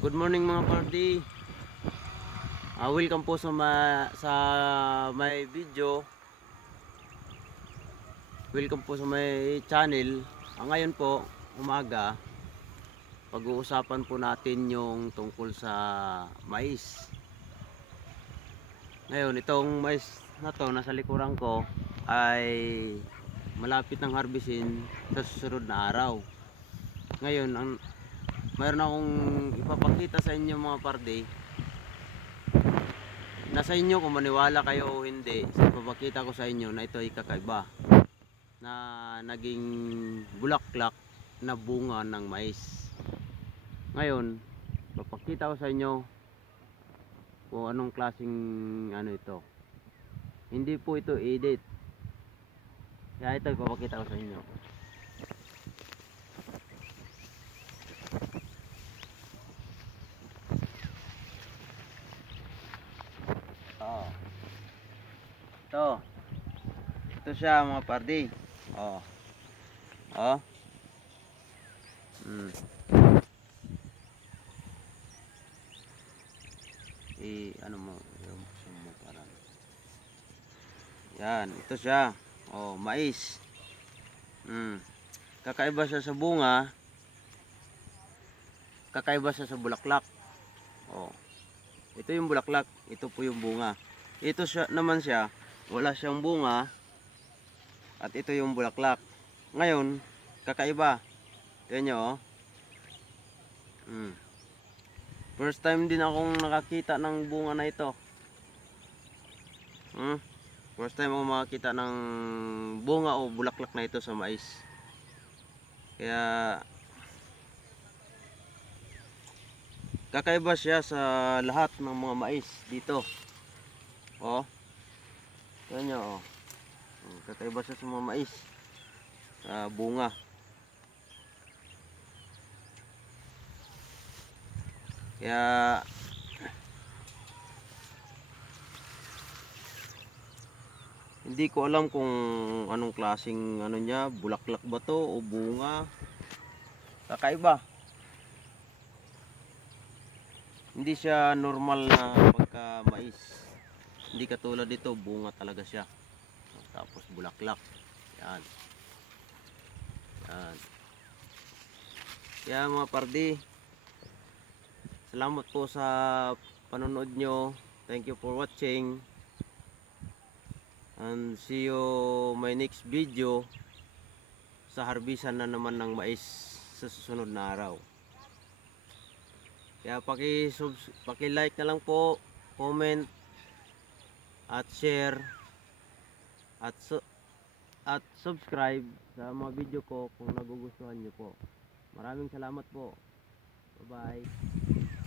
Good morning mga party. Welcome po sa my video. Welcome po sa my channel. Ngayon po, umaga, pag-uusapan po natin yung tungkol sa mais. Ngayon, itong mais na to nasa likuran ko ay malapit ng harvestin sa susunod na araw. Ngayon, mayroon akong ipapakita sa inyo mga party. Nasa inyo kung maniwala kayo o hindi sa ipapakita ko sa inyo na ito ay kakaiba na naging bulaklak na bunga ng mais. Ngayon, ipapakita ko sa inyo kung anong klaseng ito. Hindi po ito edit. Kaya ito ipapakita ko sa inyo. Ito siya mga party. Oh. Oh. Ano mo, yung mo parang. Yan, ito siya. Oh, mais. Kakaiba siya sa bunga. Kakaiba siya sa bulaklak. Oh. Ito yung bulaklak, ito po yung bunga. Ito siya naman siya, wala siyang bunga. At ito yung bulaklak. Ngayon, kakaiba. Tignan nyo, oh. First time din akong nakakita ng bunga na ito. First time akong makakita ng bunga o bulaklak na ito sa mais. Kaya kakaiba siya sa lahat ng mga mais dito. Oh. Tignan nyo, oh. Kakaiba siya sa mga mais. Bunga. Kaya hindi ko alam kung anong klaseng niya, bulaklak ba to o bunga. Kakaiba. Hindi siya normal na pagka mais. Hindi katulad dito, bunga talaga siya. Tapos bulaklak. Yan. Yan. Kaya mga pardi, salamat po sa panonood nyo. Thank you for watching. And see you my next video sa harbisan na naman ng mais sa susunod na araw. Kaya paki-like na lang po, comment at share at subscribe sa mga video ko kung nagugustuhan niyo po. Maraming salamat po. Bye-bye.